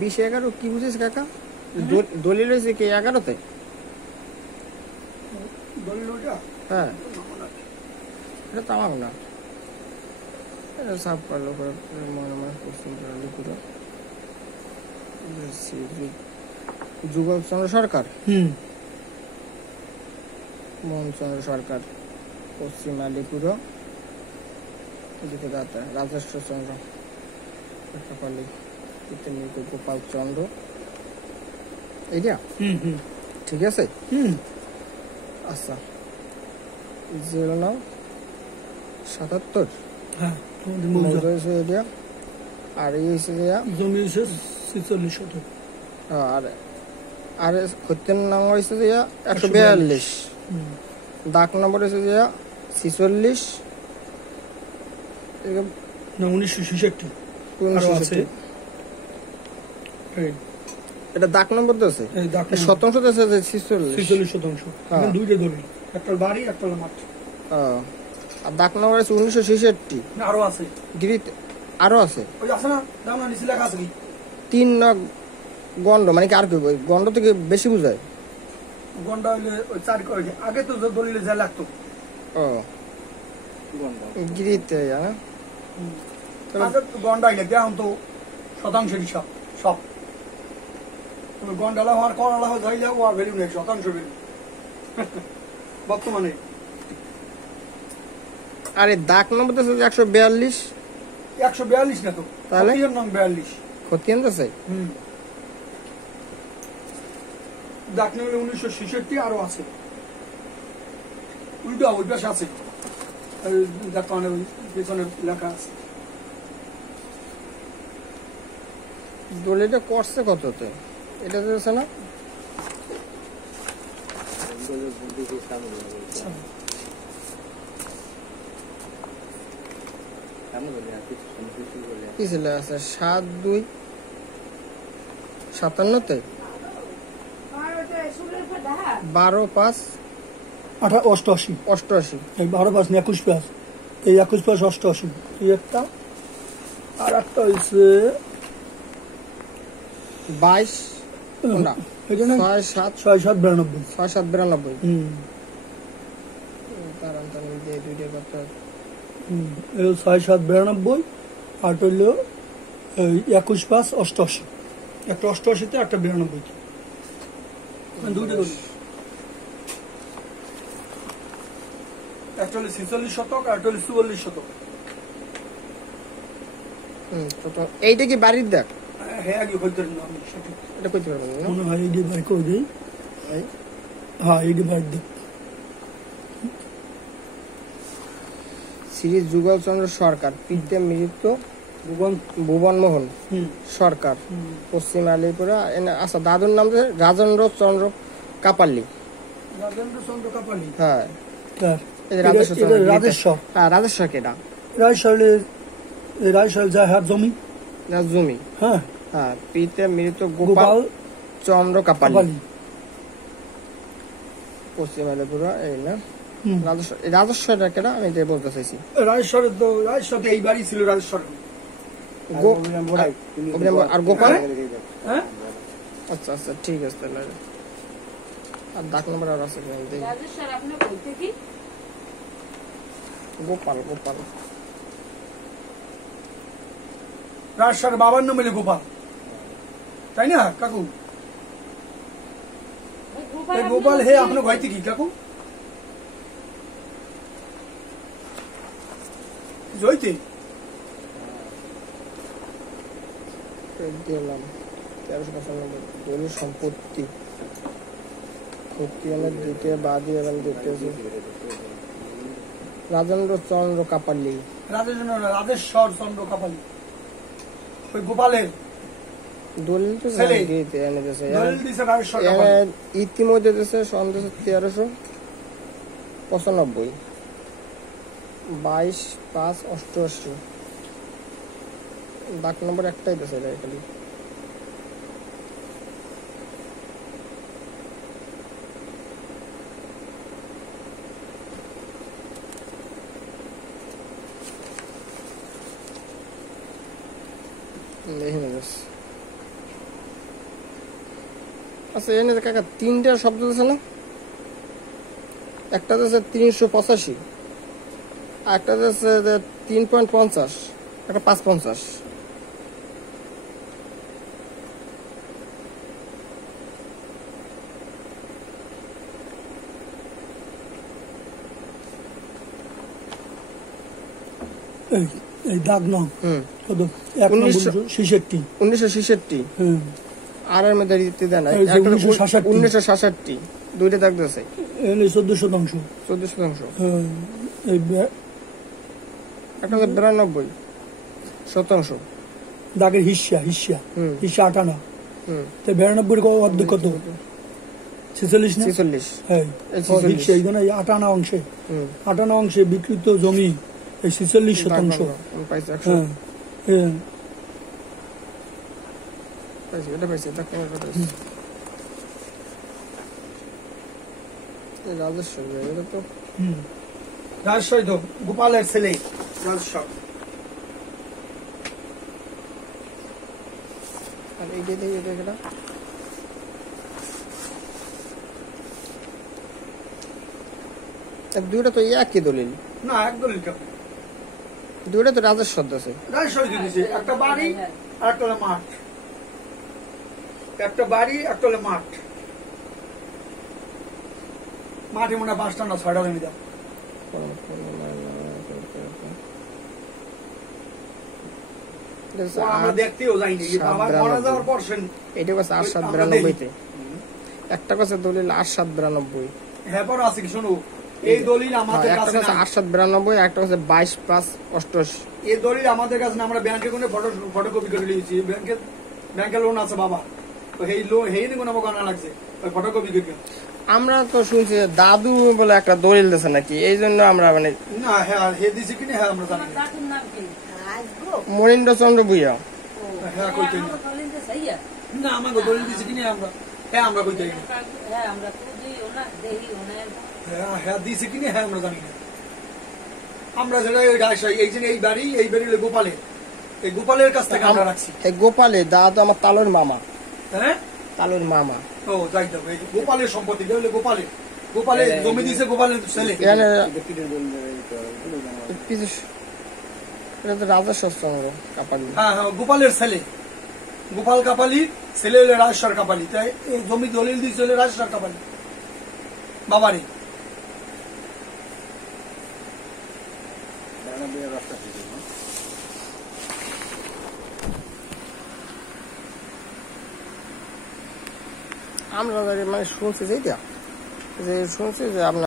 20-11 কি বুঝিস কাকা? দলিল হয়েছে কি 11-তে? দলিল ওটা? হ্যাঁ, এটা তো আমার না। এটা সাফ করলো পশ্চিম আলিপুরা যুগলচন্দ্র সরকার, মোহনচন্দ্র সরকার, পশ্চিম আলিপুরা, এদিকে দাতা রাজেশ্বর চন্দ্র কাপালি, গোপাল চন্দ্র, এইটা ঠিক আছে। আচ্ছা, 0-9-77। হ্যাঁ, এটা আর এই হচ্ছে জমি হচ্ছে 46 শতক। আর হত্যের নাম হয়েছে যে 142, দাগ নম্বর হয়েছে যে 46, 1966। এটা দাগ নম্বর দিয়েছে, শতাংশ দিয়েছে যে 46 শতাংশ। দুইটা দলিল, একটা বাড়ি একটা মাঠ। আর দাগ নম্বর আছে 1966। আরো আছে গিরিত, আরো আছে ওই আছে না, দাম না নিচে লেখা আছে কি 3 নং গন্ড, মানে কি আর কি গন্ড থেকে বেশি বুঝায়? গন্ড হইলে ওই 4 করে আগে তো দলিলে যা লাগতো। গিরিতে হ্যাঁ, আগে তো গন্ড হইলে এখন তো শতাংশের হিসাব সব। গন্ডালা হওয়ার করালা হয়ে যাই যাও আর ভ্যালু নেই, শতাংশ ভ্যালু বর্তমানে। আরে দাগ নম্বর তো 142। 142 না তো, তাহলে নাম 42 খতিয়ান আছে। দাগ নম্বর 1966 আরো আছে, উল্টো ওই পাশে আছে, দোকানে পেছনে লেখা আছে। দলিলটা করছে কততে? এটা দিয়েছে না? কি ছিল? আছে 7-2-57-তে 12-5-88। 12-5 না 21-5, এই 21-5-88 এই একটা। আর একটা হয়েছে 22 না 6-7-92। 6-7-92। দুইটা কথা 6-7-92 আর হইল 21-5-88। একটা 88-তে একটা 92-তে, দুইটা দলিল। একটা হলো 46 শতক আর একটা হলো 44 শতক। এইটা কি বাড়ির দেখ? হ্যাঁ, আগে হইতে না আমি সঠিক এটা কইতে পারবেন না, মনে হয় এইডি ভাই কই দেই। হ্যাঁ, এইডি ভাই দেখ। শ্রী যুগলচন্দ্র সরকার, পিতা মৃত ভুবন মোহন সরকার, পশ্চিম আলিপুরা। আচ্ছা, দাদুর নাম রাজেন্দ্র চন্দ্র কাপালি। রাজেন্দ্র চন্দ্র কাপালি, হ্যাঁ রাজেশ্বর। হ্যাঁ, রাজেশ্বর কেডা? রাজেশ্বর যা হাত জমি জমি। হ্যাঁ হ্যাঁ, পিতা মৃত গোপাল চন্দ্র কাপালি, পশ্চিম আলিপুরা। এই না রাজেশ্বর কেডা? আমি এটাই বলতে চাইছি। রাজেশ্বরের তো রাজেশ্বরে এই বাড়ি ছিল রাজেশ্বর। আর গোপাল? হ্যাঁ, আচ্ছা আচ্ছা, ঠিক আছে তাহলে। আর ডাক নম্বর আর আছে গোপাল। রাজেশ্বর বাবার নাম হইলে গোপাল, তাই না কাকু? গোপাল হে আপনার ভাইতে কি কাকু? জয়তে দিলাম 1395 দলিল সম্পত্তি খতিয়ানের দ্বিতীয় বাদী এবং দ্বিতীয় রাজেন্দ্র চন্দ্র কাপালি। রাজেশ্বর চন্দ্র কাপালি ওই গোপালের দলিল তো ইতিমধ্যে দেশে সন্দেশ 1395, 22-5-88। ডাক নম্বর একটাই দেশে খালি। দেখি না আচ্ছা এনে যে কাকা তিনটা শব্দ আছে না, একটা আছে 385, আর একটা আছে 3.50, একটা 550। এই দাগ না কত 1966 1966। আর এর মধ্যে দিতে দেন না, এই যে 1966 1966 দুইটা দাগ দিয়েছে, এই 14%। 14%। এই একটা 92%। দাগের হিস্সা 58। তো 92 এর অর্ধেক কত? 46 না? 46। হ্যাঁ হিস্সা এই জন্য 58 অংশে 58 অংশে বিকৃত জমি এই 46%। পাইছে 100 হ্যাঁ পাইছে, এটা পাইছে, এটা কোন কথা আছে? এই রাজস্ব এটা তো রাজস্ব তো গোপালের ছেলে রাজস্ব। আর এই যে এটা দুইটা তো একই দলিল না, এক দলিল কেন? দুইটা তো রাজস্ব আছে। রাজস্ব দিয়েছে একটা বাড়ি আর একটা মাঠ, একটা বাড়ি একটা মাঠ। মাঠে মনে হয় 5টা না 6টা জমি দাও। আমরা দেখতেও যাইনি, বাবা মারা যাওয়ার পর এটা কাছে 8792-তে, একটা কাছে দলিল 8792। হ্যাঁ পর আছে কি শোনো, এই দলিল আমাদের কাছে না, 8792, একটা কাছে 22+88। এই দলিল আমাদের কাছে না, আমরা ব্যাংকে কোনো ফটোকপি করে নিয়েছি। ব্যাংকে লোন আছে বাবা, তো এই লোন হেই কোনো গানা লাগছে ওই ফটোকপি করে। আমরা তো শুনছি দাদু বলে একটা দলিল দিয়েছে নাকি, এই জন্য আমরা মানে না হ্যাঁ হে দিছে কিনা হ্যাঁ আমরা জানি না। মনিন্দ্র চন্দ্র ভূঁইয়া হ্যাঁ কইতে না আমাকে দলিল দিছে কিনা আমরা হ্যাঁ আমরা কইতে হ্যাঁ দিছে কিনা হ্যাঁ আমরা জানি না। আমরা যেটা এই যে এই বাড়ি হলো গোপালের, এই গোপালের কাছ থেকে আমরা রাখছি। এই গোপালে দাদু আমার তালুর মামা। হ্যাঁ তালুর মামা। ও যাই দাও, এই গোপালের সম্পত্তি হলো গোপালের জমি দিছে গোপালের ছেলে। এটা তো রাজস্ব কাপালি। হ্যাঁ হ্যাঁ গোপালের ছেলে, গোপাল কাপালি ছেলে হলো রাজেশ্বর কাপালি। তাই এই জমি দলিল দিয়েছে হলো রাজেশ্বর কাপালি বাবারই। আমরা মানে শুনছি যে শুনছি যে আপনার